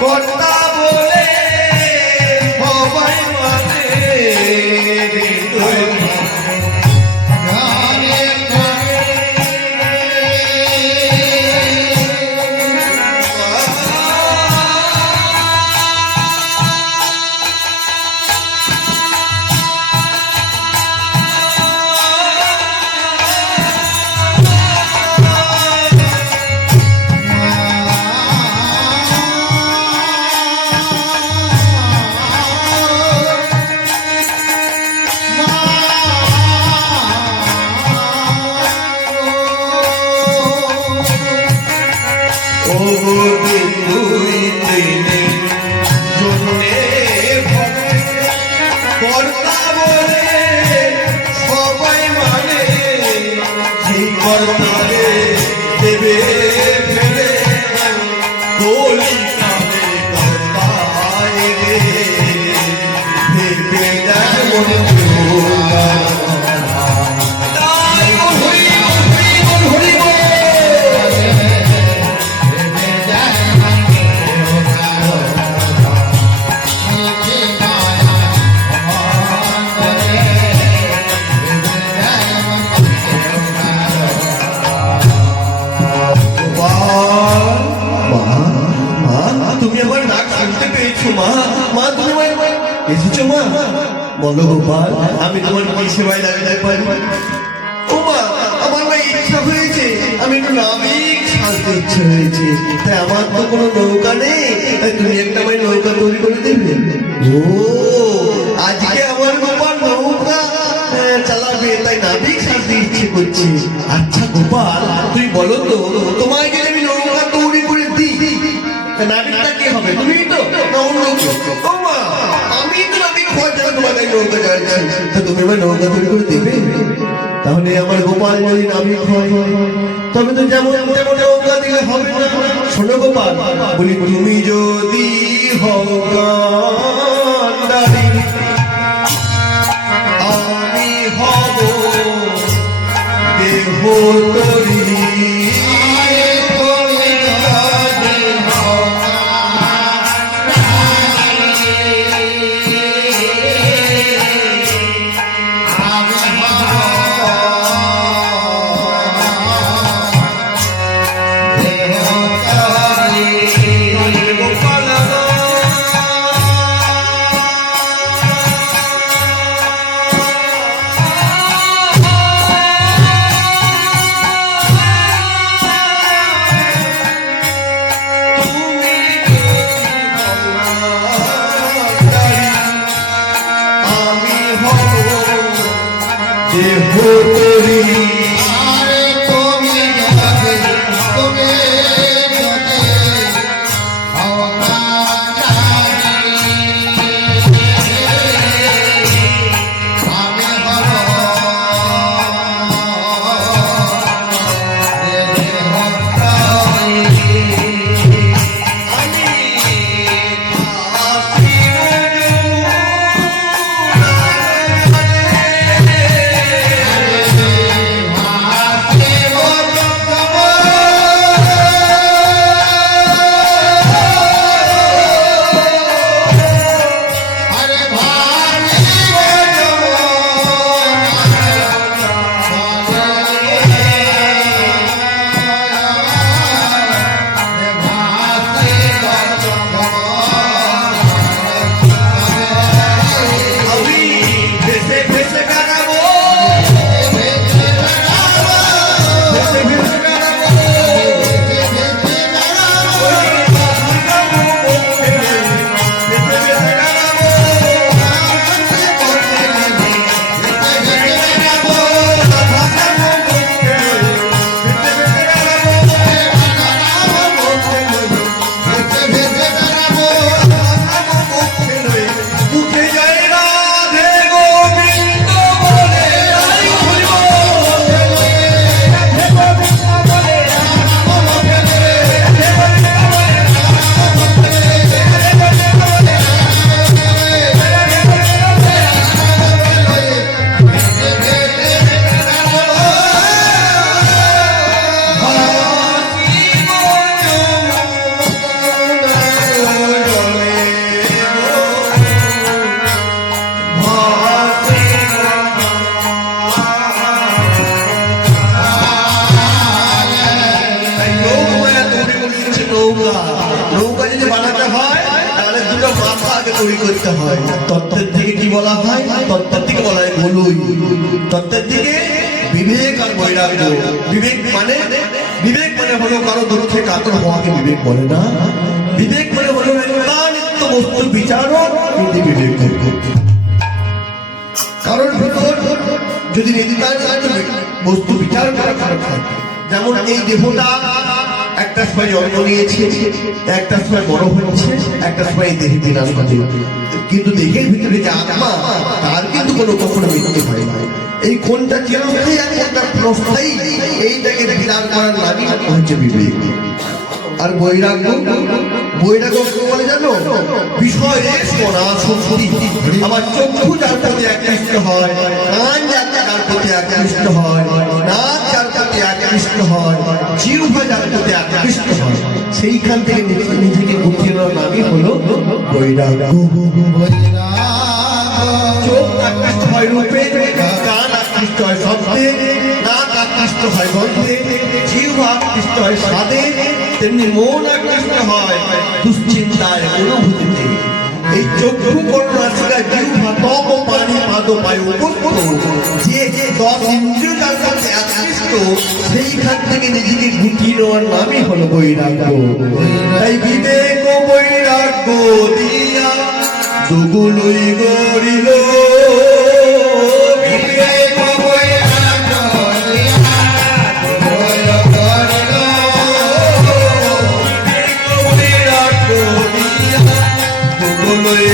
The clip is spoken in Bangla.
কর্তা বলে সবাই মানে বলো গোপাল, আমি তোমার কি সেবায় দাঁড়িয়ে পারি? ও মা, আমার না ইচ্ছা হয়েছে, আমি একটু নাবিক সাজতে ইচ্ছে হয়েছে। তাই আমার তো কোনো নৌকা নেই, তাই তুমি একটা আমার নৌকা তৈরি করে দেবে। ও আজকে আমার গোপাল নৌকা চালাবে, তাই নাবিক সাজতে ইচ্ছে করছে। আচ্ছা গোপাল, তুমি বলো তো, তোমায় যদি আমি নৌকা তৈরি করে দিই, নাবিকটা কি হবে? তুমি তো না অন্য কেউ? ও মা, আমি তো নাবিক হওয়ার জন্য তোমাকে নৌকা যাচ্ছি, তা তুমি আমার নৌকা তৈরি করে দেবে? তাহলে আমার গোপাল যদি নাবিক হয়, তবে তো যেমন তেমন নৌকা দিলে হবে না। শোনো গোপাল, বলি তুমি যদি হও গান্ধারী, আমি হব দেহতরী। আমাকে তৈরি করতে হয়। তত্ত্বের থেকে কি বলা হয়? তত্ত্বের থেকে বলা হয় বলুই। তত্ত্বের দিকে বিবেক আর বৈরাগ্য। বিবেক মানে হলো কারো দুঃখে কাতর হওয়াকে বিবেক বলে না। বিবেক মানে হলো নিত্য বস্তু বিচারক, কিন্তু বিবেক কারোর ভিতর যদি বস্তু বিচার করা খারাপ হয়। যেমন এই দেহটা একটা সময় জন্ম নিয়েছে, একটা সময় বড় হচ্ছে, একটা সময় দেহে বিনাশ ঘটে, কিন্তু দেহের ভিতরে যে আত্মা, তার কিন্তু কোনো কখনো মৃত্যু হয় না। এই কোনটা চিরস্থায়ী আর কোনটা প্রস্থায়ী, এইটাকে বিচার করার নামই হচ্ছে বিবেক। আর বৈরাগ্য বলে জানো, বিষয়ে শক্তি। আমার চক্ষু যার প্রতি আকৃষ্ট হয়, কান যার প্রতি আকৃষ্ট হয়, নাক যার প্রতি আকৃষ্ট হয়, জিহ্বা যার প্রতি আকৃষ্ট হয়, সেইখান থেকে নিজেকে গুটিয়ে নেওয়ার নামই হলো বৈরাগ্য। চোখ আকৃষ্ট হয় রূপে, কান আকৃষ্ট হয় শব্দে, নাক আকৃষ্ট হয় গন্ধে, জিহ্বা আকৃষ্ট হয় স্বাদে, তেমনি মন আকৃষ্ট হয় দুশ্চিন্তায়, অনুভূতিতে। এই চক্ষু কর্ণ নাসিকা জিহ্বা ত্বক পানি পাদ বায়ু যে 10 ইন্দ্রিয় যার কাছে আকৃষ্ট, সেইখান থেকে নিজেকে গুটিয়ে নেওয়ার নামই হলো বৈরাগ্য। তাই বিবেক ও বৈরাগ্য দিয়া দুগুলই গড়িল, বিবেক ও বৈরাগ্য দিয়া দুগুলই